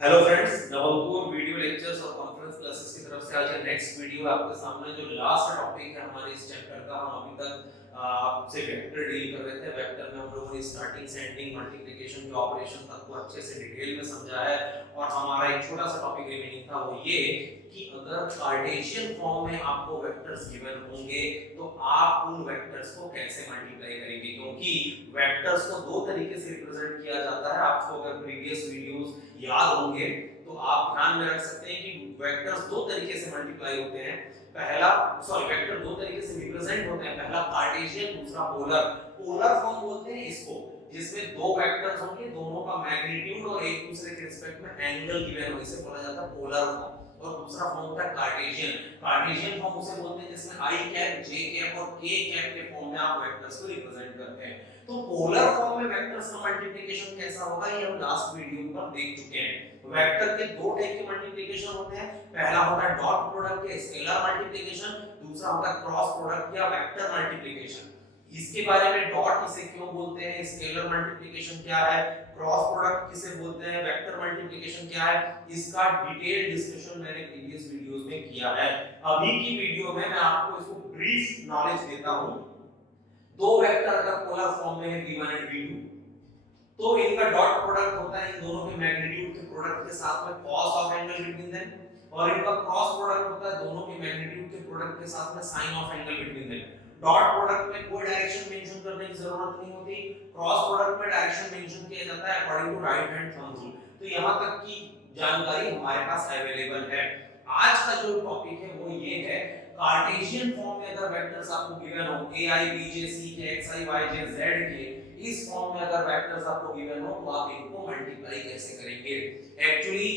Hello friends, नवंकुर video lectures और conference classes की तरफ से आज ये नेक्स्ट वीडियो आपके सामने जो लास्ट टॉपिक है हमारे इस चैप्टर का। हम अभी तक आपसे वेक्टर डील कर रहे थे। वेक्टर में हम लोगों ने स्टार्टिंग से एंडिंग मल्टीप्लिकेशन के ऑपरेशन तक को अच्छे से डिटेल में समझा है और हमारा एक छोटा सा टॉपिक रिमेनिंग था, वो ये कि अगर कार्टेशियन फॉर्म में आपको वेक्टर्स गिवन होंगे तो आप उन वेक्टर्स को कैसे मल्टीप्लाई करेंगे, क्योंकि वेक्टर्स को दो तरीके से रिप्रेजेंट किया जाता है। आपको अगर प्रीवियस वीडियोस याद होंगे तो आप ध्यान में रख सकते हैं कि वेक्टर्स दो तरीके से मल्टीप्लाई होते हैं। पहला वेक्टर दो तरीके से रिप्रेजेंट होते हैं, पहला कार्टेशियन, दूसरा पोलर। पोलर फॉर्म बोलते हैं इसको जिसमें दो वेक्टर्स होंगे, दोनों का मैग्नीट्यूड और एक दूसरे के रिस्पेक्ट में एंगल गिवन हो, इसे बोला जाता है पोलर फॉर्म। और दूसरा फॉर्म होता है कार्टेशियन। कार्टेशियन फॉर्म उसे बोलते हैं जिसमें आई कैप, जे कैप और के कैप के फॉर्म में आप वेक्टर्स को रिप्रेजेंट करते हैं। तो पोलर फॉर्म में वेक्टर्स का मल्टीप्लिकेशन कैसा होगा ये हम लास्ट वीडियो पर देख चुके हैं। वेक्टर के दो टाइप के मल्टीप्लिकेशन होते हैं। पहला होता है डॉट प्रोडक्ट या स्केलर मल्टीप्लिकेशन, दूसरा होता है क्रॉस प्रोडक्ट या वेक्टर मल्टीप्लिकेशन। इसके बारे में डॉट इसे क्यों बोलते हैं, स्केलर मल्टीप्लिकेशन क्या है, क्रॉस प्रोडक्ट किसे बोलते हैं, वेक्टर मल्टीप्लिकेशन क्या है, इसका डिटेल डिस्कशन मैंने प्रीवियस वीडियोस में किया है। अभी की वीडियो में मैं आपको इसको ब्रीफ नॉलेज देता हूं। दो वेक्टर अगर पोलर फॉर्म में है v1 एंड v2 तो इनका डॉट प्रोडक्ट होता है इन दोनों के मैग्नीट्यूड के प्रोडक्ट के साथ में cos of angle between them, और इनका क्रॉस प्रोडक्ट होता है दोनों के मैग्नीट्यूड के प्रोडक्ट के साथ में sin of angle between them. Dot product में कोई डायरेक्शन मेंशन करने की जरूरत नहीं होती, क्रॉस प्रोडक्ट में डायरेक्शन मेंशन किया जाता है according to right hand thumb rule. तो यहां तक की जानकारी हमारे पास अवेलेबल है। आज का जो टॉपिक है वो ये है, कार्टेशियन फॉर्म में अगर वेक्टर्स आपको गिवन हो a i b j c k x i y j z के, इस फॉर्म में अगर वेक्टर्स आपको गिवन हो तो आप इनको मल्टीप्लाई कैसे करेंगे। एक्चुअली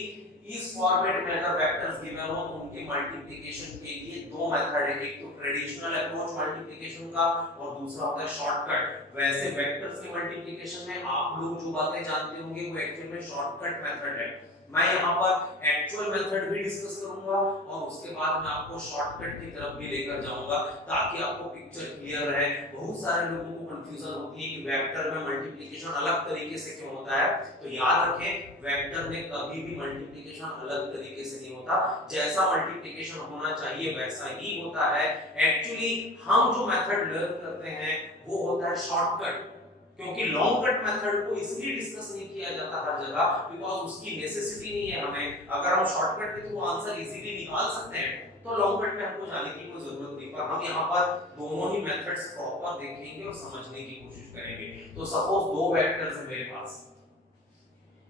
इस फॉर्मेट में अगर वेक्टर्स गिवन हो तो उनके मल्टीप्लिकेशन के लिए दो मेथड है, एक तो ट्रेडिशनल अप्रोच मल्टीप्लिकेशन का और दूसरा होता है शॉर्टकट। वैसे वेक्टर्स के मल्टीप्लिकेशन में आप लोग जो बातें जानते होंगे वो एक्चुअल में शॉर्टकट मेथड है। मैं यहाँ पर एक्चुअल मेथड भी डिस्कस करूंगा और उसके बाद मैं आपको शॉर्टकट की तरफ भी लेकर जाऊंगा ताकि आपको पिक्चर क्लियर रहे। बहुत सारे लोगों को कंफ्यूजन होती है कि वेक्टर में मल्टीप्लिकेशन अलग तरीके से क्यों होता है। तो याद रखें, वेक्टर में कभी भी मल्टीप्लिकेशन अलग तरीके से नहीं होता, जैसा मल्टीप्लिकेशन होना चाहिए वैसा ही होता है। एक्चुअली हम जो मेथड लर्न करते हैं वो होता है शॉर्टकट, क्योंकि लॉन्ग कट मेथड को इसलिए डिस्कस नहीं किया जाता हर जगह बिकॉज़ उसकी नेसेसिटी नहीं है हमें। अगर हम शॉर्टकट के थ्रू आंसर इजीली निकाल सकते हैं तो लॉन्ग कट में हमको जाने की कोई जरूरत नहीं, पर हम यहाँ पर दोनों ही मेथड्स प्रॉपर देखेंगे और समझने की कोशिश करेंगे। तो सपोज दो वेक्टर्स हैं मेरे पास,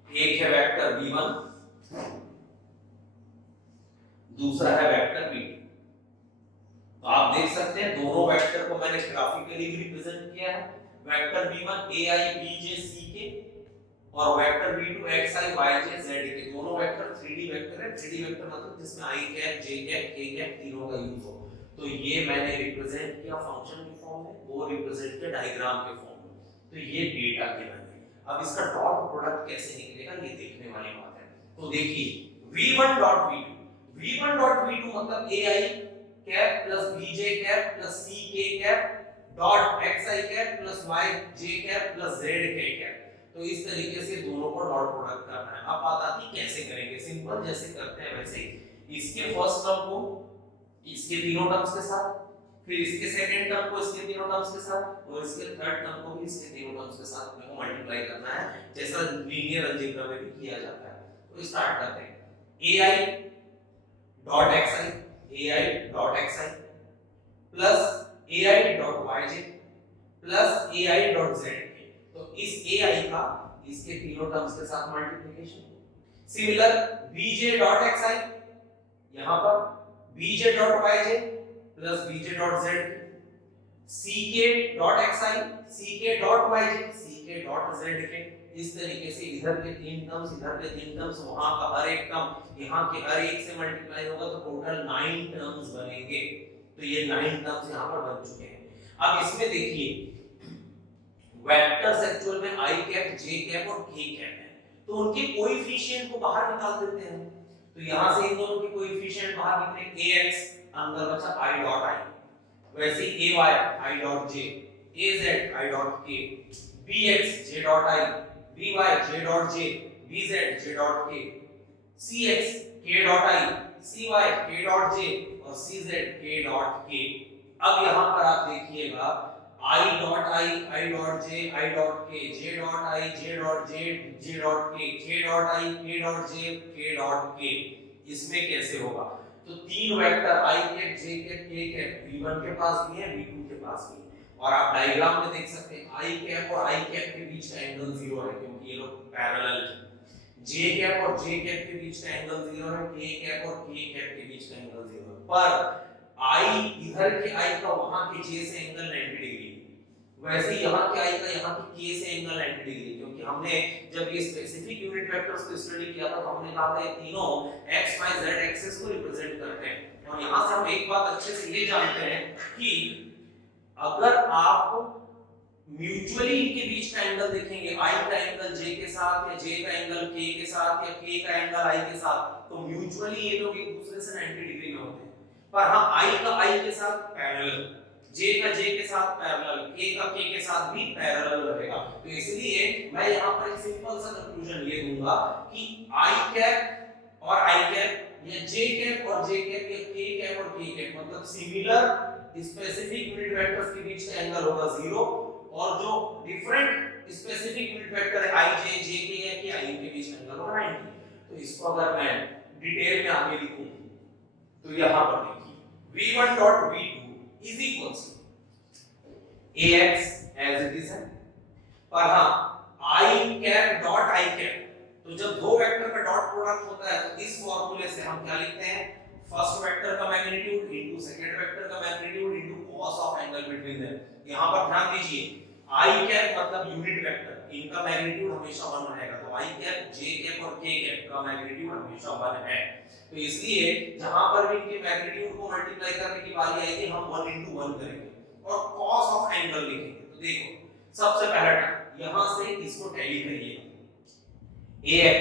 एक है वेक्टर v1, दूसरा है वेक्टर v2। तो आप देख सकते हैं दोनों वेक्टर को मैंने ग्राफिकली रिप्रेजेंट किया है। Vector v1 ai bj ck और vector v2 xi yj z के, दोनों वेक्टर 3D वेक्टर है। 3D वेक्टर मतलब जिसमें i cap, j cap, k cap तीनों का यूज हो। तो ये मैंने रिप्रेजेंट किया फंक्शन की फॉर्म में, वो रिप्रेजेंट किया डायग्राम के फॉर्म में। तो ये डेटा गिवन है। अब इसका डॉट प्रोडक्ट कैसे निकलेगा ये देखने वाली बात है। तो देखिए v1 dot v2, v1 dot v2 मतलब ai cap plus bj cap plus ck cap dot xi cap plus yj cap plus zk cap. तो इस तरीके से दोनों को डॉट प्रोडक्ट करना है। अब बात आती है कैसे करेंगे, सिंपल जैसे करते हैं वैसे ही। इसके फर्स्ट टर्म को इसके तीनों टर्म्स के साथ, फिर इसके सेकंड टर्म को इसके तीनों टर्म्स के साथ और इसके थर्ड टर्म को भी इसके तीनों टर्म्स के साथ में मल्टीप्लाई करना है, जैसा लीनियर अलजेब्रा में भी किया जाता है। तो स्टार्ट करते हैं। ai dot xi plus ai dot yj plus ai dot zk। तो इस ai का इसके तीनों टर्म्स के साथ multiplication. Similar bj dot xi, यहां पर bj dot yj plus bj dot zk, ck dot xi, ck dot yj, ck dot zk। इस तरीके से इधर के तीन टर्म्स, इधर के तीन टर्म्स, वहां का हर एक टर्म, यहां के हर एक से मल्टीप्लाई होगा तो टोटल 9 टर्म्स बनेंगे। तो ये 9 टर्म्स यहां पर बन चुके हैं। अब इसमें देखिए वेक्टर्स एक्चुअल में i कैप, j कैप और k कैप है, तो उनके कोएफिशिएंट को बाहर निकाल देते हैं। तो यहां से इन दोनों के कोएफिशिएंट बाहर निकले, ax अंदर बचा i डॉट i, वैसे ही ay i dot j, az i dot k, bx j dot i, by j dot j, bz j dot k, cx k dot i, cy k dot j और cz k dot k। अब यहां पर आप देखिएगा i dot i, i dot j, i dot k, j dot i, j dot j, j dot k dot i, k dot j, k dot k। इसमें कैसे होगा? तो तीन vector i cap, j cap, k cap v1 के पास भी है, v2 के पास भी है, और आप डायग्राम में देख सकते हैं i कैप और i कैप के बीच का एंगल 0 है क्योंकि ये लोग पैरेलल है। j कैप और j कैप के बीच का एंगल 0 है, k कैप और k कैप के बीच का एंगल 0 है। पर i इधर के i का वहां के j से एंगल 90 डिग्री, वैसे यहाँ के i का यहाँ के k से एंगल 90 डिग्री, क्योंकि हमने जब ये स्पेसिफिक यूनिट वेक्टर्स को स्टडी किया था तो हमने कहा था ये तीनों x y z एक्सिस को रिप्रेजेंट करते हैं। और यहाँ से हम एक बात अच्छे से ये जानते हैं कि अगर आप म्यूचुअली इनके बीच का एंगल देखेंगे, i का एंगल j के साथ या j का एंगल k के साथ या k का एंगल i के साथ, तो म्यूचुअली ये लोग एक दूसरे से 90 डिग्री में होते हैं। पर हाँ i का i के साथ पैरेलल, j का j के साथ पैरेलल, k का k के साथ भी पैरेलल रहेगा। तो इसलिए मैं यहाँ पर एक सिंपल सा कंक्लूजन ये दूंगा कि i कैप और i कैप या j कैप और j कैप या k कैप और k कैप मतलब सिमिलर स्पेसिफिक यूनिट वेक्टर्स के बीच का एंगल होगा 0, और जो डिफरेंट स्पेसिफिक यूनिट वेक्टर है i j j k या k i के बीच का एंगल होगा 90। तो इसको अगर मैं डिटेल में आगे लिखूं तो यहां पर देखिए v1 dot v2 is equals ax as it is है, पर हां i cap dot i cap, तो जब दो वेक्टर का डॉट प्रोडक्ट होता है तो इस फार्मूले से हम क्या लिखते हैं, फर्स्ट वेक्टर का मैग्नीट्यूड इनटू सेकंड वेक्टर का magnitude into cos of angle between them. यहां पर ध्यान दीजिए i कैप मतलब यूनिट वेक्टर, इनका मैग्नीट्यूड हमेशा 1 रहेगा, तो i कैप j कैप और k कैप का मैग्नीट्यूड हमेशा 1 है। तो इसलिए जहां पर भी इनके मैग्नीट्यूड को मल्टीप्लाई करने की बारी आएगी हम 1 into 1 करेंगे और कॉस ऑफ एंगल लिखेंगे। तो देखो सबसे पहला टर्म यहां से इसको टैली करिए, ax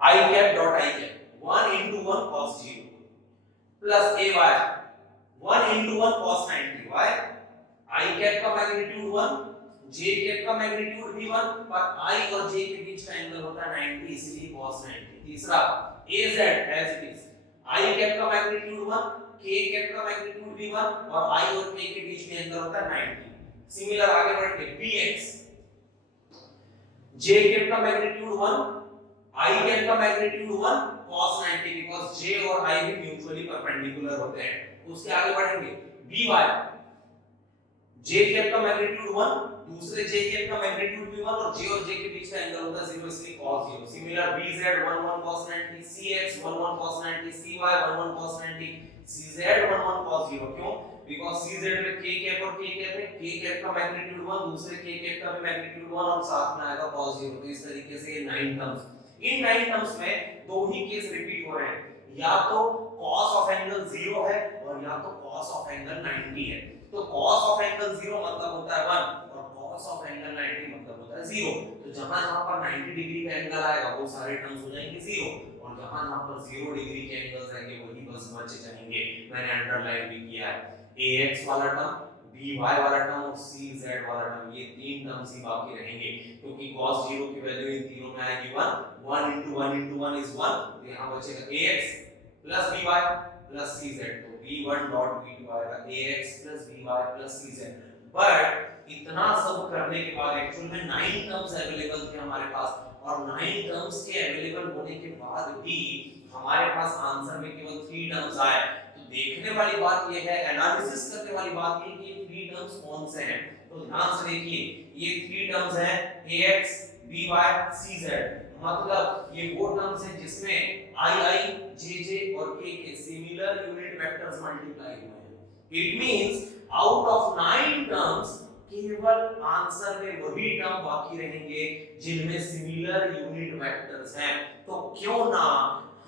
i cap dot i cap 1 into 1 cos 0 plus ay 1 into 1 cos 90, y i cap का मैग्नीट्यूड 1, j कैप का मैग्नीट्यूड भी 1, पर i और j के बीच का एंगल होता है 90 इसलिए cos 90। तीसरा az as it is i cap का मैग्नीट्यूड 1, k कैप का मैग्नीट्यूड भी 1 और i और k के बीच में एंगल होता है 90। सिमिलर आगे बढ़ते bx j कैप का मैग्नीट्यूड 1, i कैप का मैग्नीट्यूड 1 cos 90 बिकॉज़ j और i भी म्यूचुअली परपेंडिकुलर होते हैं। उसके आगे बढ़ेंगे by j कैप का मैग्नीट्यूड 1, दूसरे j कैप का मैग्नीट्यूड भी 1 और j और j के बीच का एंगल होता है 0 इसलिए cos 0। Similar bz 1 1 cos 90, cx 1 1 cos 90, cy 1 1 cos 90, cz 1 1 cos 0। क्यों? बिकॉज़ cz में k कैप और k कैप है, k कैप का मैग्नीट्यूड 1, दूसरे k कैप का भी मैग्नीट्यूड 1 और साथ में आएगा cos 0। तो इस तरीके से ये 9 टर्म्स, इन 9 टर्म्स में दो ही केस रिपीट हो रहे हैं, या तो cos ऑफ एंगल 0 है और या तो cos ऑफ एंगल 90 है। तो cos ऑफ एंगल 0 मतलब होता है 1 और cos ऑफ एंगल 90 मतलब होता है 0। तो जहां पर 90 डिग्री का एंगल आएगा वो सारे टर्म्स हो जाएंगे 0 और जहां पर 0 डिग्री के एंगल्स आएंगे वही बस बच जाएंगे। मैंने अंडरलाइन भी किया है, ax वाला टर्म, by वाला टर्म और cz वाला टर्म, ये तीन टर्म्स ही बाकी रहेंगे क्योंकि cos 0 की वैल्यू इन तीनों में आएगी 1, 1 into 1 into 1 is 1, तो यहां बचेगा ax plus by plus cz। तो v1 dot v2 आएगा ax plus by plus cz। But इतना सब करने के बाद एक्चुअल में 9 टर्म्स अवेलेबल थे हमारे पास और 9 टर्म्स के अवेलेबल होने के बाद भी हमारे पास आंसर में केवल 3 टर्म्स आए। तो देखने वाली बात ये है, एनालिसिस करने वाली बात ये कि ये 3 टर्म्स कौन से हैं। तो ध्यान से देखिए ये 3 टर्म्स हैं ax by cz, मतलब ये वो टर्म्स हैं जिसमें i jj और k के सिमिलर यूनिट वेक्टर्स मल्टीप्लाई हुए हैं। It means out of 9 terms केवल आंसर में वही टर्म बाकी रहेंगे जिनमें सिमिलर यूनिट वेक्टर्स हैं। तो क्यों ना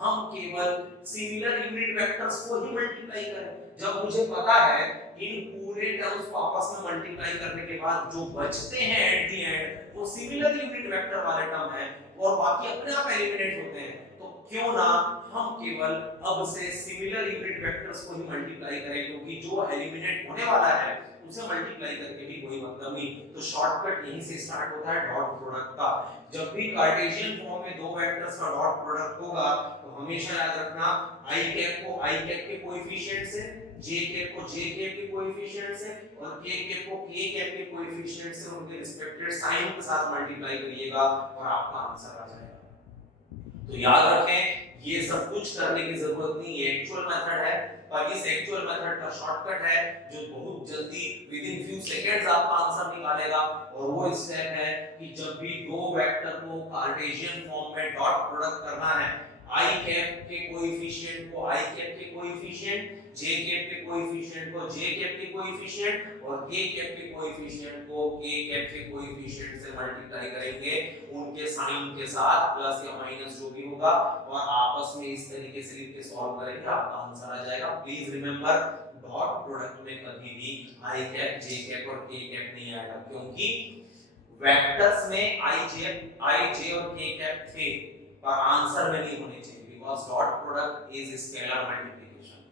हम केवल सिमिलर यूनिट वेक्टर्स को ही मल्टीप्लाई करें, जब मुझे पता है इन पूरे टर्म्स को आपस में मल्टीप्लाई करने के बाद जो बचते हैं एट द एंड वो सिमिलर यूनिट वेक्टर वाले टर्म हैं और बाकी अपने आप एलिमिनेट होते हैं। तो क्यों ना हम केवल अब से सिमिलर यूनिट वेक्टर्स को ही मल्टीप्लाई करें, क्योंकि जो एलिमिनेट होने वाला है उसे मल्टीप्लाई करके भी कोई मतलब नहीं। तो शॉर्टकट यहीं से स्टार्ट होता है डॉट प्रोडक्ट का। जब भी कार्टेशियन फॉर्म में दो वेक्टर्स का डॉट प्रोडक्ट होगा तो हमेशा याद रखना आई कैप को आई कैप के कोएफिशिएंट से, जे कैप को जे कैप के कोएफिशिएंट से और के कैप को के कैप के कोएफिशिएंट से उनके रिस्पेक्टिव साइन के साथ मल्टीप्लाई करिएगा और आपका आंसर आ जाएगा। तो याद रखें ये सब कुछ करने की जरूरत नहीं, ये एक्चुअल मेथड है, पर इस एक्चुअल मेथड का शॉर्टकट है जो बहुत जल्दी विद इन फ्यू सेकंड्स आपका आंसर निकालेगा। और वो स्टेप है कि जब भी दो वेक्टर को कार्टेशियन फॉर्म में डॉट प्रोडक्ट करना है, आई कैप के कोएफिशिएंट को आई कैप के कोएफिशिएंट, जे कैप के कोएफिशिएंट को जे कैप के कोएफिशिएंट और के कैप के कोएफिशिएंट को के कैप के कोएफिशिएंट से मल्टीप्लाई करेंगे उनके साइन के साथ, प्लस या माइनस जो भी होगा, और आपस में इस तरीके से लिख के सॉल्व करेंगे, आपका आंसर आ जाएगा। प्लीज रिमेंबर डॉट प्रोडक्ट में कभी भी आई कैप जे कैप और के कैप नहीं आएगा, क्योंकि वेक्टर्स में आई जे और के कैप थे पर आंसर में नहीं होने चाहिए, because dot product is scalar multiplication.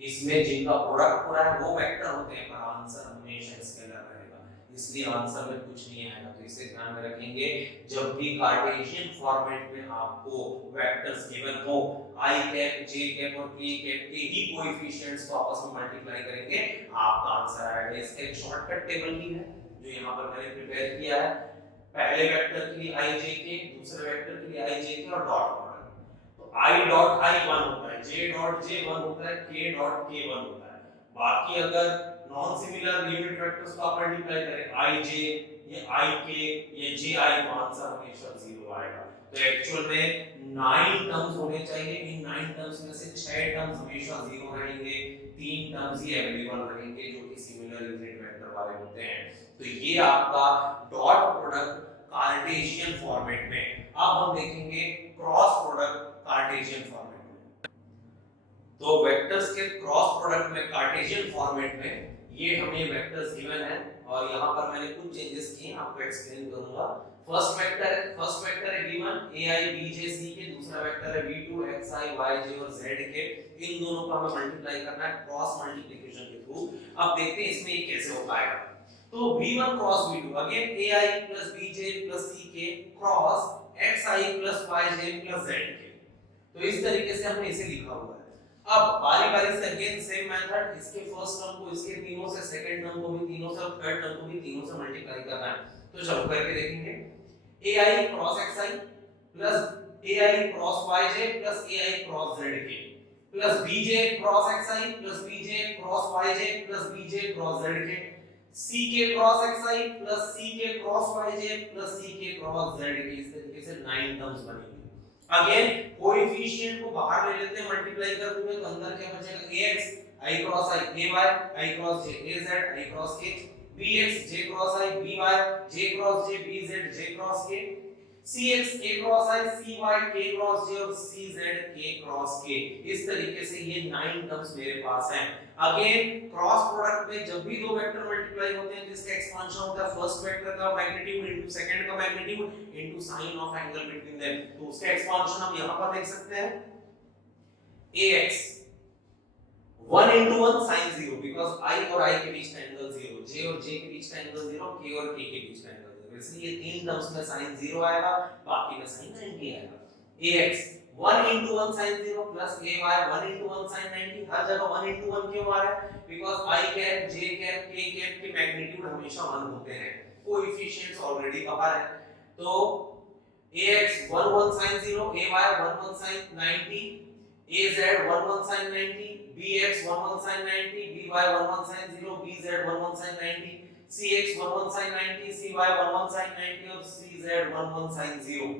इसमें जिनका प्रोडक्ट हो रहा है वो वेक्टर होते हैं पर आंसर हमेशा स्केलर रहेगा, इसलिए आंसर में कुछ नहीं आएगा। तो इसे ध्यान में रखेंगे जब भी कार्टेशियन फॉर्मेट में आपको वेक्टर्स गिवन हो, आई कैप जे कैप और के कैप के ही कोएफिशिएंट्स को आपस में मल्टीप्लाई करेंगे, आपका आंसर आएगा। इसका एक शॉर्टकट टेबल भी है जो यहाँ पर मैंने प्रिपेयर किया है। पहले वेक्टर के लिए आई जे के, दूसरे वेक्टर के लिए आई जे के और डॉट प्रोडक्ट। तो आई डॉट आई 1 होता है, जे डॉट जे 1 होता है, के डॉट के 1 होता है। बाकी अगर नॉन सिमिलर यूनिट वेक्टर्स को आप मल्टीप्लाई करें, आई जे ये आई के ये जे आई, तो आंसर हमेशा 0 आएगा। तो एक्चुअल में 9 टर्म्स होने चाहिए, इन 9 टर्म्स में से 6 टर्म्स हमेशा 0 रहेंगे, 3 टर्म्स ही अवेलेबल रहेंगे जो कि सिमिलर यूनिट वेक्टर वाले होते हैं। तो ये आपका डॉट प्रोडक्ट कार्टेशियन फॉर्मेट में। अब हम देखेंगे क्रॉस प्रोडक्ट कार्टेशियन फॉर्मेट में। तो वेक्टर्स के क्रॉस प्रोडक्ट में कार्टेशियन फॉर्मेट में ये हमें वेक्टर्स गिवन है और यहाँ पर मैंने कुछ चेंजेस किए, आपको एक्सप्लेन करूंगा। फर्स्ट वेक्टर है v1 ai bj c के, दूसरा वेक्टर है v2 xi yj और z के। इन दोनों को हमें मल्टीप्लाई करना है क्रॉस मल्टीप्लिकेशन के थ्रू। अब देखते हैं इसमें ये कैसे हो पाएगा। तो v1 cross v2 again ai plus bj plus ck cross xi plus yj plus z के। तो इस तरीके से हमने इसे लिखा हुआ है। अब बारी-बारी से अगेन सेम मेथड, इसके फर्स्ट टर्म को इसके तीनों से, सेकंड टर्म को भी तीनों से और थर्ड टर्म को भी तीनों से मल्टीप्लाई करना है। तो चलो करके देखेंगे। ai cross xi plus ai cross yj plus ai cross zk plus bj cross xi plus bj cross yj plus bj cross zk, ck cross xi plus ck cross yj plus ck cross zk। इस तरीके से 9 terms बनेंगे। Again coefficient को बाहर ले लेते हैं, multiply कर दूंगा तो अंदर क्या बचेगा, ax i cross i ay i cross j az i cross k, bx j cross i by j cross j bz j cross k, cx k cross i cy k cross j और cz k cross k। इस तरीके से ये 9 terms मेरे पास हैं। Again cross product में जब भी दो वेक्टर मल्टीप्लाई होते हैं जिसका एक्सपांशन होता है फर्स्ट वेक्टर का मैग्नीट्यूड इनटू सेकंड का magnitude into sine of angle between them, तो उसका एक्सपांशन हम यहां पर देख सकते हैं ax 1 into 1 sin 0 because I और I के बीच का एंगल 0, J और J के बीच का एंगल 0, K और K के बीच का एंगल 0, इसलिए तीन टर्म्स में sin 0 आएगा, बाकी में sin 90 आएगा। ax 1 into 1 sin 0 plus ay 1 into 1 sin 90, हर जगह 1 into 1 क्यों आ रहा है, because I cap J cap K cap के मैग्नीट्यूड हमेशा 1 होते हैं, कोएफिशिएंट्स ऑलरेडी बाहर है। तो ax 1 1 sin 0, ay 1 1 sin 90, az 1 1 sin 90, bx 1 1 sin 90, by 1 1 sin 0, bz 1 1 sin 90, cx 1 1 sin 90, cy 1 1 sin 90 और cz 1 1 sin 0।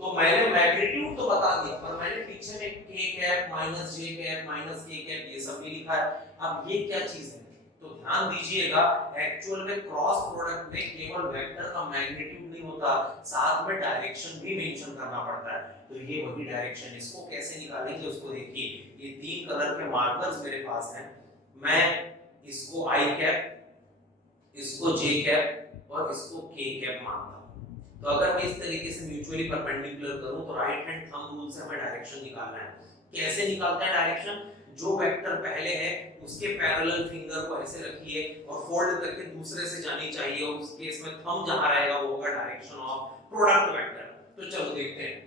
तो मैंने मैग्नीट्यूड तो बता दिया पर मैंने पीछे में k cap minus j cap minus k cap ये सब भी लिखा है। अब ये क्या चीज है तो ध्यान दीजिएगा, एक्चुअल में क्रॉस प्रोडक्ट में केवल वेक्टर का मैग्नीट्यूड नहीं होता, साथ में डायरेक्शन भी मेंशन करना पड़ता है। तो ये वही डायरेक्शन, इसको कैसे निकालेंगे उसको देखिए। ये तीन कलर के मार्कर्स मेरे पास हैं, मैं इसको आई कैप, इसको जे कैप और इसको के कैप मानता हूं। तो अगर मैं इस तरीके से म्यूचुअली परपेंडिकुलर करूं तो राइट हैंड थंब रूल से हमें डायरेक्शन निकालना है। कैसे निकालते हैं डायरेक्शन, जो वेक्टर पहले है उसके पैरेलल फिंगर को ऐसे रखिए और फोल्ड करके दूसरे से जानी चाहिए, और उस केस में थंब जहां रहेगा वो होगा डायरेक्शन ऑफ प्रोडक्ट वेक्टर। तो चलो देखते हैं,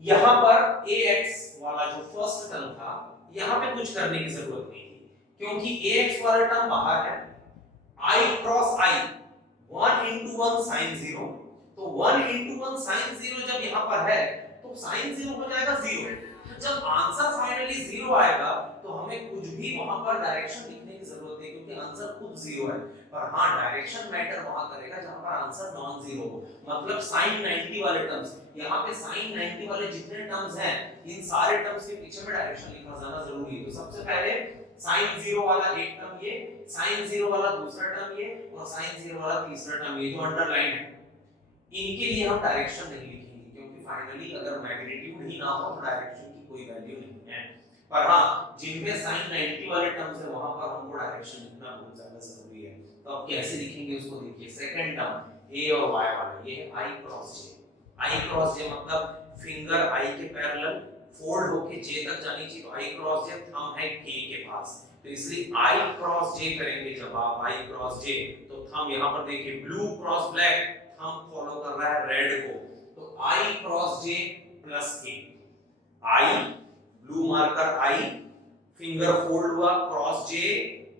यहां पर ax वाला जो फर्स्ट टर्म था यहां पे कुछ करने की जरूरत नहीं थी, क्योंकि ax वाला टर्म बाहर है, i cross i 1 into 1 sin 0, तो 1 into 1 sin 0 जब यहां पर है तो sin 0 हो जाएगा 0। तो जब आंसर फाइनली 0 आएगा तो हमें कुछ भी वहां पर डायरेक्शन लिखने की जरूरत नहीं, क्योंकि आंसर खुद 0 है। पर हां, डायरेक्शन मैटर वहां करेगा जहां पर आंसर नॉन 0 हो, मतलब sin 90 वाले टर्म्स, यहां पे sin 90 वाले जितने टर्म्स हैं इन सारे टर्म्स के पीछे में डायरेक्शन लिखना जाना जरूरी है। तो सबसे पहले sin 0 वाला एक टर्म ये, sin 0 वाला दूसरा टर्म ये, और sin 0 वाला तीसरा टर्म ये जो अंडरलाइन है, इनके लिए हम डायरेक्शन नहीं लिखेंगे, क्योंकि फाइनली अगर मैग्नीट्यूड ही ना हो तो डायरेक्शन की कोई वैल्यू नहीं है। पर हां, जिनमें sin 90 वाले टर्म्स है वहां पर हमको डायरेक्शन लिखना बहुत ज्यादा जरूरी है। तो अब कैसे लिखेंगे उसको देखिए। सेकंड टर्म a और y वाला, ये है i cross j। i cross j मतलब फिंगर i के पैरेलल फोल्ड होके j तक जानी चाहिए, तो i क्रॉस j थंब है k के पास, तो इसलिए i क्रॉस j करेंगे जब आप i क्रॉस j, तो थंब यहां पर देखिए blue cross black, thumb follow कर रहा है रेड को, तो i cross j plus k, i blue marker i, finger fold हुआ क्रॉस j,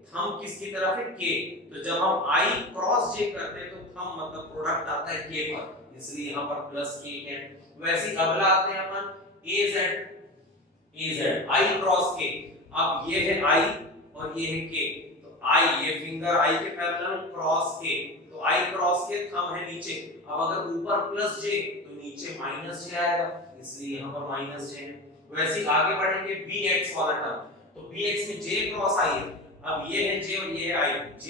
थंब किसकी तरफ है k, तो जब हम i क्रॉस j करते हैं तो थंब मतलब प्रोडक्ट आता है k पर, इसलिए यहां पर प्लस k है। वैसे ही अगला आते हैं अपन az i क्रॉस k, अब ये है i और ये है k, तो i ये फिंगर i के पैरेलल क्रॉस k, तो i क्रॉस k थंब है नीचे, अब अगर ऊपर प्लस j तो नीचे माइनस j आएगा, इसलिए यहां पर माइनस j है। वैसे ही आगे बढ़ेंगे bx वाला टर्म, तो bx में j क्रॉस i है, अब ये है j और ये है i, j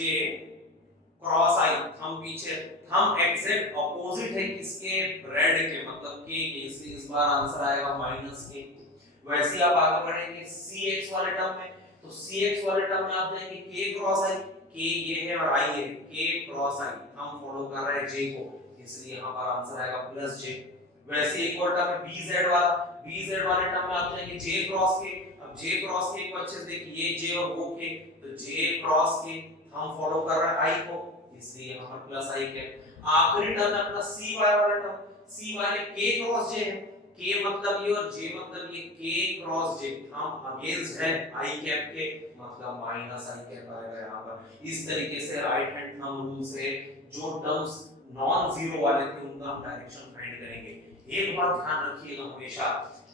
cross i, thumb पीछे, थंब एग्जैक्ट ऑपोजिट है किसके, रेड के, मतलब k के, इसलिए इस बार आंसर आएगा माइनस k। वैसे ही आप आगे बढ़ेंगे cx वाले टर्म में, तो cx वाले टर्म में आप जाएंगे k क्रॉस i, k ये है और i है, k क्रॉस i, हम फॉलो कर रहे हैं j को, इसलिए यहां पर आंसर आएगा प्लस j। वैसे एक और टर्म है bz वाला, bz वाले टर्म में आप जाएंगे j क्रॉस k, अब j क्रॉस k को अच्छे से देखिए, ये j और वो k, तो j क्रॉस k हम फॉलो कर रहे हैं i को, इसलिए यहां पर प्लस i के। आखिरी टर्म है अपना cy वाला टर्म, cy में k क्रॉस j है, k मतलब ये और j मतलब ये, k क्रॉस j हम अगेंस्ट है i कैप के, मतलब माइनस i कैप आएगा यहां पर। इस तरीके से राइट हैंड थंब रूल से जो टर्म्स नॉन जीरो वाले थे उनका हम डायरेक्शन फाइंड करेंगे। एक बात ध्यान रखिएगा, हमेशा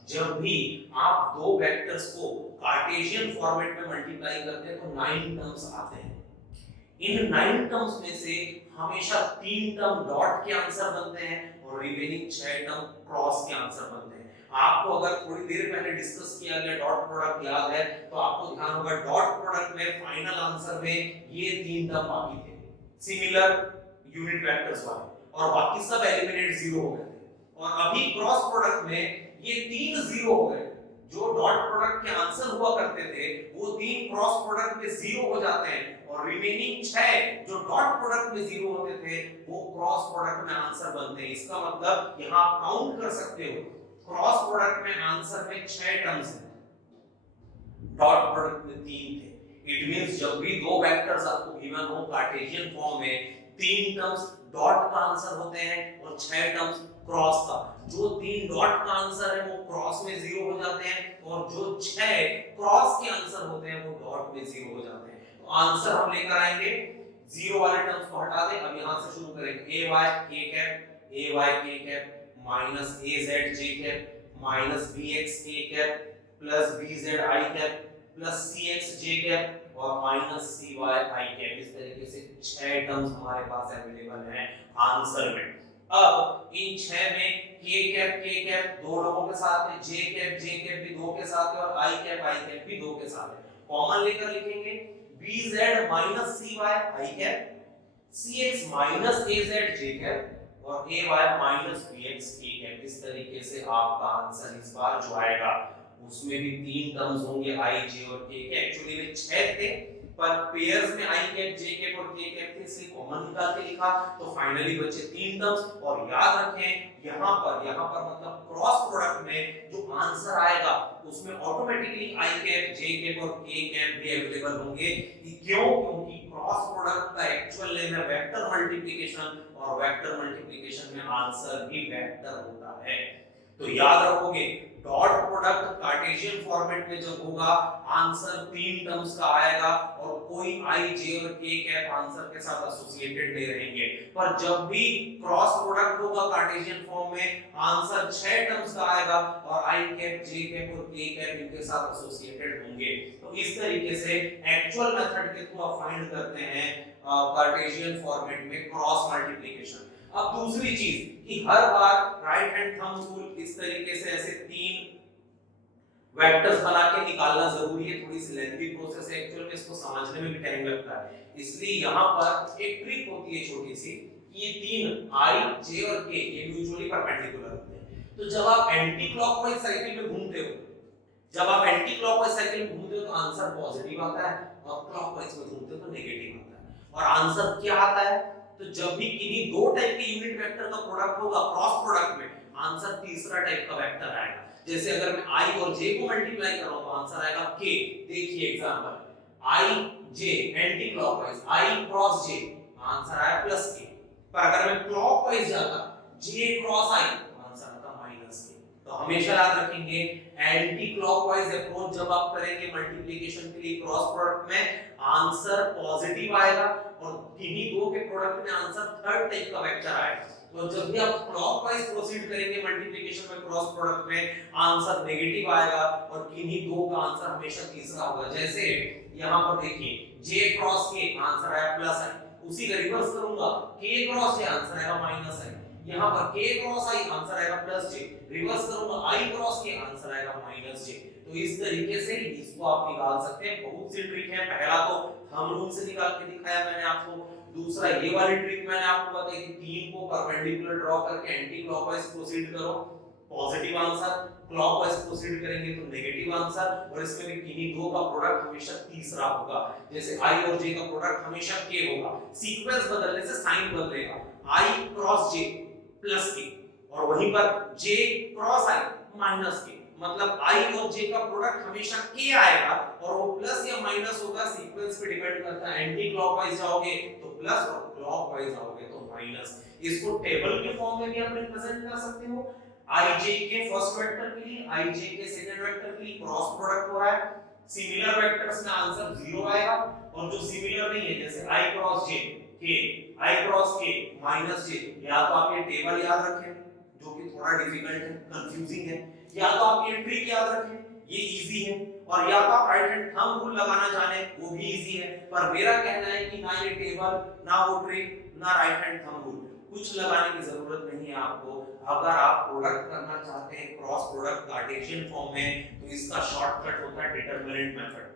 जब भी आप दो वेक्टर्स को कार्टेशियन फॉर्मेट में मल्टीप्लाई करते हैं तो 9 टर्म्स आते हैं। इन 9 टर्म्स में से हमेशा 3 टर्म डॉट के आंसर बनते हैं और रिमेनिंग 6 टर्म क्रॉस के आंसर बनते हैं। आपको अगर थोड़ी देर पहले डिस्कस किया गया डॉट प्रोडक्ट याद है तो आपको ध्यान होगा डॉट प्रोडक्ट में फाइनल आंसर में ये 3 टर्म बाकी थे, सिमिलर यूनिट वेक्टर्स वाले, और बाकी सब एलिमिनेट 0 हो गए थे। और अभी क्रॉस प्रोडक्ट में ये 3 0 हो गए, जो डॉट प्रोडक्ट के आंसर हुआ करते थे वो 3 क्रॉस प्रोडक्ट में 0 हो जाते हैं, और रिमेनिंग 6 जो डॉट प्रोडक्ट में 0 होते थे वो क्रॉस प्रोडक्ट में आंसर बनते हैं। इसका मतलब यहां आप काउंट कर सकते हो, क्रॉस प्रोडक्ट में आंसर में 6 टर्म्स हैं, डॉट प्रोडक्ट में 3 थे। इट मींस जब भी दो वेक्टर्स आपको गिवन हो कार्टेशियन फॉर्म में, 3 टर्म्स डॉट का आंसर होते हैं और 6 टर्म्स क्रॉस का। जो 3 डॉट का आंसर है वो क्रॉस में 0 हो जाते हैं, और जो 6 क्रॉस के आंसर होते हैं वो डॉट में 0 हो जाते हैं। तो आंसर हम लेकर आएंगे, 0 वाले टर्म्स को हटा दें, अब यहां से शुरू करेंगे ay k cap minus az j cap minus bx k cap plus bz i cap plus cx j cap और माइनस cy i कैप। इस तरीके से 6 टर्म्स हमारे पास अवेलेबल हैं आंसर में। अब इन 6 में k कैप दो लोगों के साथ है, j कैप भी 2 के साथ है, और i कैप भी 2 के साथ है। कॉमन लेकर लिखेंगे bz minus cy i cap, cx minus az j cap और ay minus bx k cap. इस तरीके से आपका आंसर इस बार जो आएगा उसमें भी 3 टर्म्स होंगे i j और k के। एक्चुअली में 6 थे पर पेयर्स में i कैप j कैप और k कैप थे, इसलिए कॉमन निकाल के लिखा तो फाइनली बचे 3 टर्म्स। और याद रखें यहाँ पर मतलब क्रॉस प्रोडक्ट में जो आंसर आएगा उसमें automatically i cap, j cap और k कैप भी अवेलेबल होंगे। क्यों? क्योंकि क्रॉस प्रोडक्ट का एक्चुअल नेम है वेक्टर मल्टीप्लिकेशन और वेक्टर मल्टीप्लिकेशन में आंसर भी वेक्टर होता है। तो याद रखोगे डॉट प्रोडक्ट कार्टेशियन फॉर्मेट में जब होगा आंसर 3 टर्म्स का आएगा और कोई i, j और k कैप आंसर के साथ एसोसिएटेड नहीं रहेंगे। पर जब भी क्रॉस प्रोडक्ट होगा कार्टेशियन फॉर्म में आंसर 6 टर्म्स का आएगा और i कैप, j कैप और k कैप इनके साथ एसोसिएटेड होंगे। तो इस तरीके से एक्चुअल मेथड के थ्रू आप फाइंड करते हैं कार्टेशियन फॉर्मेट में क्रॉस मल्टीप्लिकेशन। अब दूसरी चीज कि हर बार राइट हैंड थंब रूल इस तरीके से ऐसे 3 वेक्टर्स बना के निकालना जरूरी है, थोड़ी सी लेंथी प्रोसेस है एक्चुअल में, इसको समझने में भी टाइम लगता है। इसलिए यहाँ पर एक ट्रिक होती है छोटी सी, ये 3 i, j और k ये म्यूचुअली परपेंडिकुलर होते हैं। तो जब आप एंटी क्लॉकवाइज साइकिल में घूमते हो तो आंसर पॉजिटिव आता है और क्लॉकवाइज में घूमते हो तो नेगेटिव आता है। और आंसर क्या आता है? तो जब भी किन्हीं दो टाइप के यूनिट वेक्टर का प्रोडक्ट होगा क्रॉस प्रोडक्ट में आंसर तीसरा टाइप का वेक्टर आएगा। जैसे अगर मैं i और j को मल्टीप्लाई कर रहा हूं तो आंसर आएगा k। देखिए example i j anti clockwise i cross j answer आया प्लस k। पर अगर मैं क्लॉकवाइज जाता j क्रॉस i आंसर आता माइनस k। तो हमेशा याद रखेंगे एंटी क्लॉकवाइज अप्रोच जब आप करेंगे मल्टीप्लिकेशन के लिए क्रॉस प्रोडक्ट में आंसर पॉजिटिव आएगा और किन्हीं दो के प्रोडक्ट में आंसर थर्ड टाइप का वेक्टर आएगा। तो जब भी आप क्लॉकवाइज प्रोसीड करेंगे मल्टीप्लिकेशन में क्रॉस प्रोडक्ट में आंसर नेगेटिव आएगा और किन्हीं दो का आंसर हमेशा तीसरा होगा। जैसे यहां पर देखिए j क्रॉस k आंसर आया प्लस i, उसी का रिवर्स करूंगा k क्रॉस j आंसर आएगा माइनस i। यहां पर k क्रॉस i आंसर आएगा प्लस j, रिवर्स करूंगा i क्रॉस k आंसर आएगा माइनस j। तो इस तरीके से इसको आप निकाल सकते हैं। बहुत सी ट्रिक है, पहला तो थंब रूल से निकाल के दिखाया मैंने आपको, दूसरा ये वाली ट्रिक मैंने आपको बताई कि 3 को परपेंडिकुलर ड्रॉ करके एंटी क्लॉकवाइज प्रोसीड करो पॉजिटिव आंसर, क्लॉकवाइज प्रोसीड करेंगे तो नेगेटिव आंसर। और इसमें भी किन्हीं दो का प्रोडक्ट हमेशा तीसरा होगा। जैसे i और j का प्रोडक्ट हमेशा k होगा, सीक्वेंस बदलने से साइन बदलेगा, i cross j plus k और वहीं पर j cross i minus k। मतलब i और j का प्रोडक्ट हमेशा k आएगा और वो प्लस या माइनस होगा, सीक्वेंस पे डिपेंड करता है। एंटी क्लॉकवाइज जाओगे तो प्लस और क्लॉकवाइज जाओगे तो माइनस। इसको टेबल के फॉर्म में भी आप रिप्रेजेंट कर सकते हो। ij के फर्स्ट वेक्टर के लिए, ij के सेकंड वेक्टर के लिए क्रॉस प्रोडक्ट हो रहा है, सिमिलर वेक्टर्स में आंसर 0 आएगा और जो सिमिलर नहीं है जैसे i cross j k, i cross k minus j, या तो आप ये टेबल याद रखें जो कि थोड़ा डिफिकल्ट है, कंफ्यूजिंग है, या तो आप ये ट्रिक याद रखें ये इजी है, और या तो आप राइट हैंड थंब रूल लगाना जाने वो भी इजी है। पर मेरा कहना है कि ना ये टेबल ना वो ट्रिक ना राइट हैंड थंब रूल कुछ लगाने की जरूरत नहीं है आपको। अगर आप प्रोडक्ट करना चाहते हैं क्रॉस प्रोडक्ट कार्टेशियन फॉर्म में तो इसका शॉर्टकट होता है डिटरमिनेंट मेथड।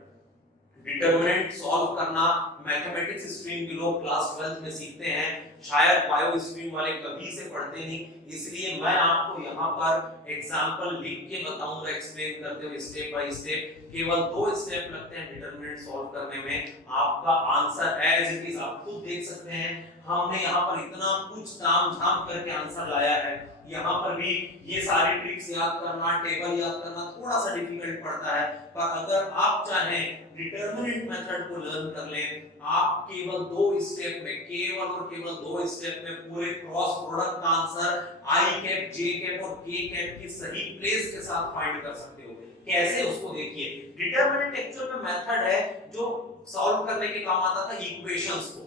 डिटरमिनेंट सॉल्व करना मैथमेटिक्स स्ट्रीम के लोग क्लास 12th में सीखते हैं, शायद बायो स्ट्रीम वाले कभी से पढ़ते नहीं, इसलिए मैं आपको यहाँ पर एग्जांपल लिख के बताऊंगा एक्सप्लेन करते हुए स्टेप बाय स्टेप। केवल 2 स्टेप लगते हैं डिटरमिनेंट सॉल्व करने में, आपका आंसर एज इट इज आप खुद देख सकते हैं। हमने यहाँ पर इतना कुछ ताम-झाम करके आंसर लाया है, यहाँ पर भी ये सारी ट्रिक्स याद करना, टेबल याद करना थोड़ा सा डिफिकल्ट पड़ता है। पर अगर आप चाहें डिटरमिनेंट मेथड को लर्न कर लें, आप केवल 2 स्टेप में, केवल और केवल 2 स्टेप में पूरे क्रॉस प्रोडक्ट का answer i cap, j cap और k कैप की सही प्लेस के साथ फाइंड कर सकते हो। कैसे उसको देखिए। डिटरमिनेंट एक्चुअल में मेथड है जो सॉल्व करने के काम आता था इक्वेशंस को,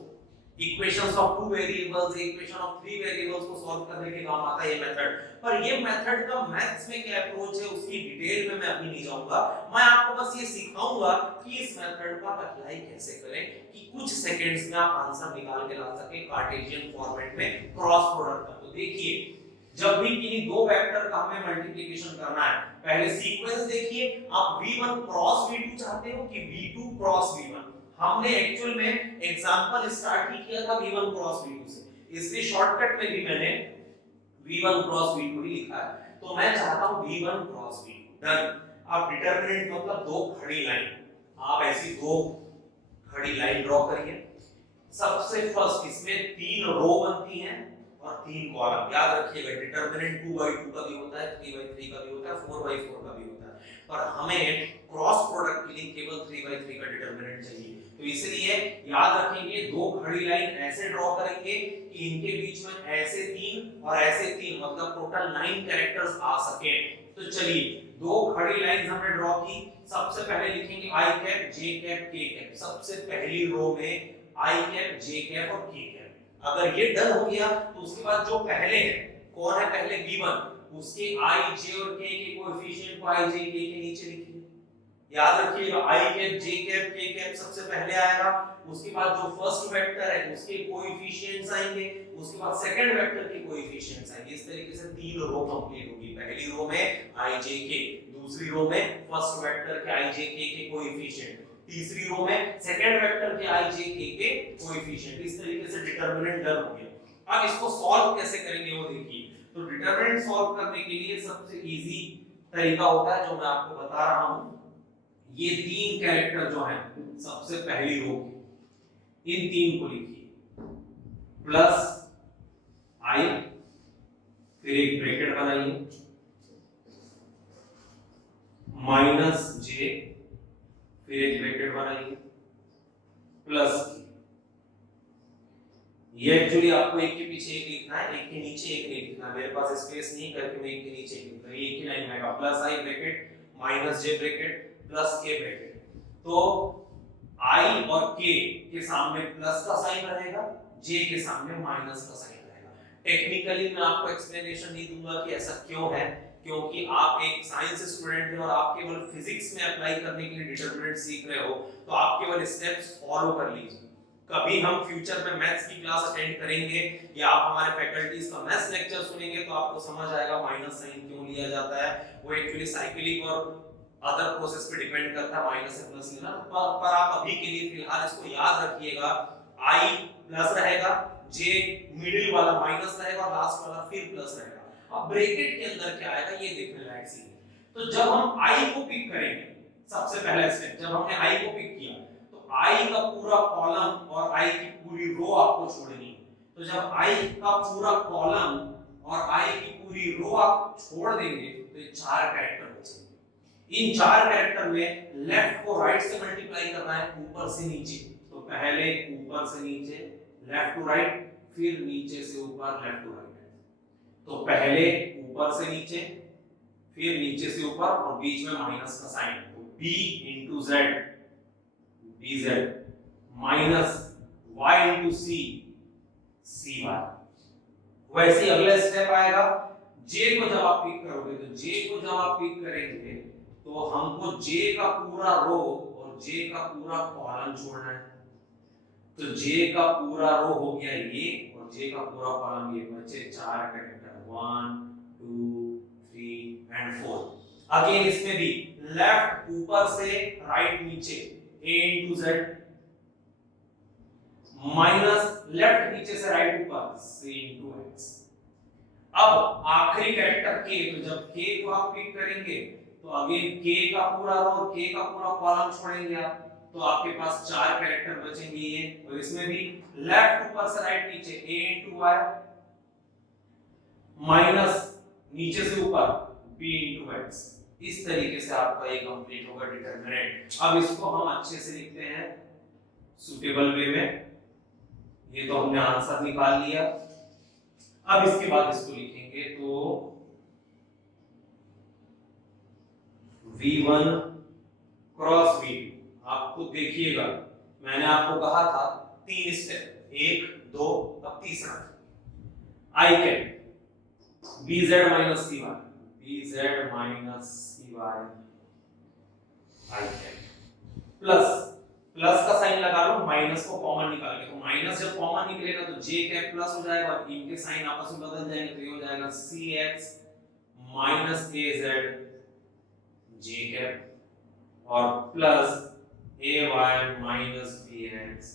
equations of 2 variables, equation of 3 variables को सॉल्व करने के काम आता है ये मेथड। पर ये मेथड का मैथ्स में क्या अप्रोच है उसकी डिटेल में मैं अभी नहीं जाऊंगा, मैं आपको बस ये सिखाऊंगा कि इस मेथड का अप्लाई कैसे करें कि कुछ सेकंड्स में आप आंसर निकाल के ला सके कार्टेशियन फॉर्मेट में क्रॉस प्रोडक्ट का। तो देखिए जब भी किन्हीं दो वेक्टर का हमें मल्टीप्लिकेशन करना है, पहले सीक्वेंस देखिए, आप v1 क्रॉस v2 चाहते हो कि v2 क्रॉस v1। हमने एक्चुअल में एग्जांपल स्टार्ट ही किया था v1 क्रॉस v2 से, इसलिए शॉर्टकट में भी मैंने v1 क्रॉस v2 ही लिखा है। तो मैं चाहता हूं v1 क्रॉस v2 डन। अब डिटरमिनेंट मतलब दो खड़ी लाइन, आप ऐसी दो खड़ी लाइन ड्रॉ करिए, सबसे फर्स्ट इसमें 3 रो बनती हैं और 3 कॉलम। याद रखिएगा डिटरमिनेंट 2/2 का भी होता है, 3/3 का भी होता है, 4/4 का भी होता है, पर हमें क्रॉस प्रोडक्ट के लिए केवल 3/3 का डिटरमिनेंट चाहिए। तो इसलिए याद रखेंगे दो खड़ी लाइन ऐसे ड्रॉ करेंगे कि इनके बीच में ऐसे 3 और ऐसे 3 मतलब टोटल 9 कैरेक्टर्स आ सके। तो चलिए दो खड़ी लाइंस हमने ड्रॉ की। सबसे पहले लिखेंगे आई कैप जे कैप के कैप। सबसे पहली रो में आई कैप जे कैप और के कैप। अगर ये डन हो गया तो उसके बाद जो पहले है कौन है, पहले v1, उसके आई जे और के कोएफिशिएंट को आई जे के नीचे लिखिए। याद रखिएगा आई कैप जे कैप के कैप सबसे पहले आएगा, उसके बाद जो फर्स्ट वेक्टर है उसके कोएफिशिएंट्स आएंगे, उसके बाद सेकंड वेक्टर के कोएफिशिएंट्स आएंगे। इस तरीके से 3 रो कंप्लीट होगी। पहली रो में आई जे के, दूसरी रो में फर्स्ट वेक्टर के आई जे के कोएफिशिएंट, तीसरी रो में सेकंड वेक्टर के आई जे के कोएफिशिएंट। इस तरीके से डिटरमिनेंट डन हो गया। अब इसको सॉल्व कैसे करेंगे वो देखिए। तो डिटरमिनेंट सॉल्व करने के लिए सबसे इजी तरीका होता है जो मैं आपको बता रहा हूं। ये 3 कैरेक्टर जो हैं सबसे पहली रो की, इन 3 को लिखिए प्लस आई, फिर एक ब्रैकेट बनाइए, माइनस जे, फिर एक ब्रैकेट बनाइए, प्लस ये एक्चुअली आपको एक के पीछे एक लिखना है, एक के नीचे एक नहीं लिखना। मेरे पास स्पेस नहीं करके मैं एक के नीचे एक लिख रहा हूं। एक ही लाइन में आएगा प्लस आई ब्रैकेट माइनस जे ब्रैकेट प्लस के ब्रैकेट। तो आई और के सामने प्लस का साइन रहेगा, जे के सामने माइनस का साइन रहेगा। टेक्निकली मैं आपको एक्सप्लेनेशन नहीं दूंगा कि ऐसा क्यों है, क्योंकि आप एक साइंस स्टूडेंट हैं और आप केवल फिजिक्स में अप्लाई करने के लिए डिटरमिनेंट सीख रहे हो, तो आप केवल स्टेप्स फॉलो कर लीजिए। कभी हम फ्यूचर में मैथ्स की क्लास अटेंड करेंगे या आप हमारे फैकल्टीज का मैथ्स लेक्चर सुनेंगे तो आपको समझ आएगा माइनस साइन क्यों लिया जाता है। वो एक्चुअली साइक्लिक और अदर प्रोसेस पे डिपेंड करता है माइनस से प्लस लेना। पर आप अभी के लिए फिलहाल इसको याद रखिएगा, आई प्लस रहेगा, जे मिडिल वाला माइनस रहेगा और लास्ट वाला फिर प्लस रहेगा। अब ब्रैकेट के अंदर क्या आएगा ये देखने लायक सीन है। तो जब हम आई को पिक करेंगे, सबसे पहला स्टेप जब हमने आई को पिक किया तो आई का पूरा कॉलम और आई की पूरी रो आपको छोड़नी है। तो जब आई का पूरा कॉलम और आई की पूरी रो आप छोड़ देंगे तो ये 4 कैरेक्टर बचेंगे। इन 4 कैरेक्टर में लेफ्ट को राइट से मल्टीप्लाई करना है ऊपर से नीचे। तो पहले ऊपर से नीचे लेफ्ट टू राइट, फिर नीचे से ऊपर लेफ्ट टू राइट। तो पहले ऊपर से नीचे, फिर नीचे से ऊपर और बीच में माइनस का साइन। तो b into z, bz minus y into c, cy। वैसे अगला स्टेप आएगा j को जब आप पिक करोगे, तो j को जब आप पिक करेंगे तो हमको j का पूरा रो और j का पूरा कॉलम छोड़ना है। तो j का पूरा रो हो गया ये और j का पूरा कॉलम ये, बचे 4 कैरेक्टर 1 2 3 एंड 4। अगेन इसमें भी लेफ्ट ऊपर से राइट नीचे a into z, minus left नीचे से राइट ऊपर c into x। अब आखिरी कैरेक्टर k, तो जब k को आप पिक करेंगे तो अगेन k का पूरा रो और k का पूरा कॉलम छोड़ेंगे आप, तो आपके पास 4 कैरेक्टर बचेंगे ये। और इसमें भी लेफ्ट ऊपर से राइट नीचे a into y, माइनस नीचे से ऊपर b into x। इस तरीके से आपका ये कंप्लीट होगा डिटरमिनेंट। अब इसको हम अच्छे से लिखते हैं सूटेबल वे में। ये तो हमने आंसर निकाल लिया। अब इसके बाद इसको लिखेंगे तो v1 क्रॉस v2। आपको देखिएगा मैंने आपको कहा था 3 स्टेप, 1 2 अब तीसरा। I cap bz minus cy, bz minus cy i cap plus, plus का साइन लगा लो, माइनस को कॉमन निकाल के। तो माइनस जब कॉमन निकलेगा तो j कैप प्लस हो जाएगा और इनके साइन आपस में बदल जाएंगे तो ये हो जाएगा cx minus az j cap और plus ay minus bx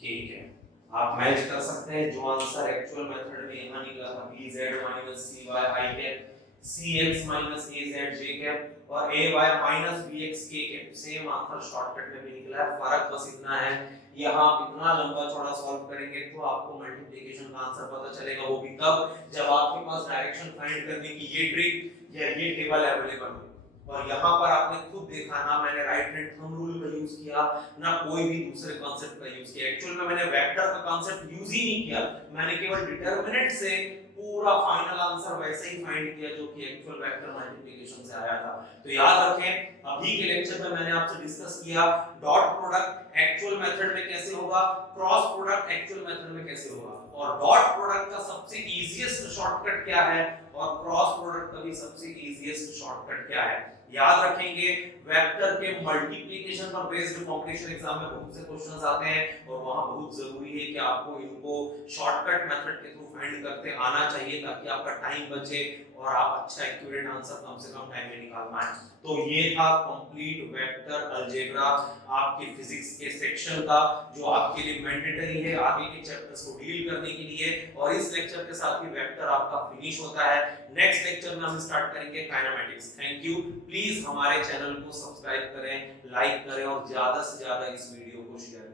k cap. आप मैच कर सकते हैं जो आंसर एक्चुअल मेथड में यहां निकला था bz minus cy i cap, cx minus az j cap और ay minus bx k कैप। सेम आंसर शॉर्टकट में भी निकला है, फर्क बस इतना है यहाँ आप इतना लंबा चौड़ा सॉल्व करेंगे तो आपको मल्टीप्लिकेशन का आंसर पता चलेगा, वो भी तब जब आपके पास डायरेक्शन फाइंड करने की ये ट्रिक या ये टेबल अवेलेबल हो। और यहाँ पर आपने खुद देखा ना, मैंने राइट हैंड थंब रूल का यूज किया ना कोई भी दूसरे कॉन्सेप्ट का यूज किया। एक्चुअल में मैंने वेक्टर का कॉन्सेप्ट यूज ही नहीं किया, मैंने केवल डिटरमिनेंट से पूरा फाइनल आंसर वैसे ही फाइंड किया जो कि एक्चुअल वेक्टर मल्टीप्लिकेशन से आया था। तो याद रखें, अभी के लेक्चर में मैंने आपसे डिस्कस किया डॉट प्रोडक्ट एक्चुअल मेथड में कैसे होगा, क्रॉस प्रोडक्ट एक्चुअल मेथड में कैसे होगा, और डॉट प्रोडक्ट का सबसे इजीएस्ट शॉर्टकट क्या है और क्रॉस प्रोडक्ट का भी सबसे इजीएस्ट शॉर्टकट क्या है। याद रखेंगे, वेक्टर के मल्टीप्लिकेशन पर बेस्ड कॉम्पिटिशन एग्जाम में बहुत से क्वेश्चंस आते हैं और वहां बहुत जरूरी है कि आपको इनको शॉर्टकट मेथड के थ्रू फाइंड करते आना चाहिए ताकि आपका टाइम बचे और आप अच्छा एक्यूरेट आंसर कम से कम टाइम में निकाल पाएं। तो ये था कंप्लीट वेक्टर अलजेब्रा आपके फिजिक्स के सेक्शन का, जो आपके लिए मैंडेटरी है आगे के चैप्टर्स को डील करने के लिए। और इस लेक्चर के साथ ही वेक्टर आपका फिनिश होता है। नेक्स्ट लेक्चर में हम स्टार्ट करेंगे काइनेमेटिक्स। Thank you. प्लीज हमारे चैनल को सब्सक्राइब करें, लाइक करें और ज्यादा से ज्यादा इस वीडियो को शेयर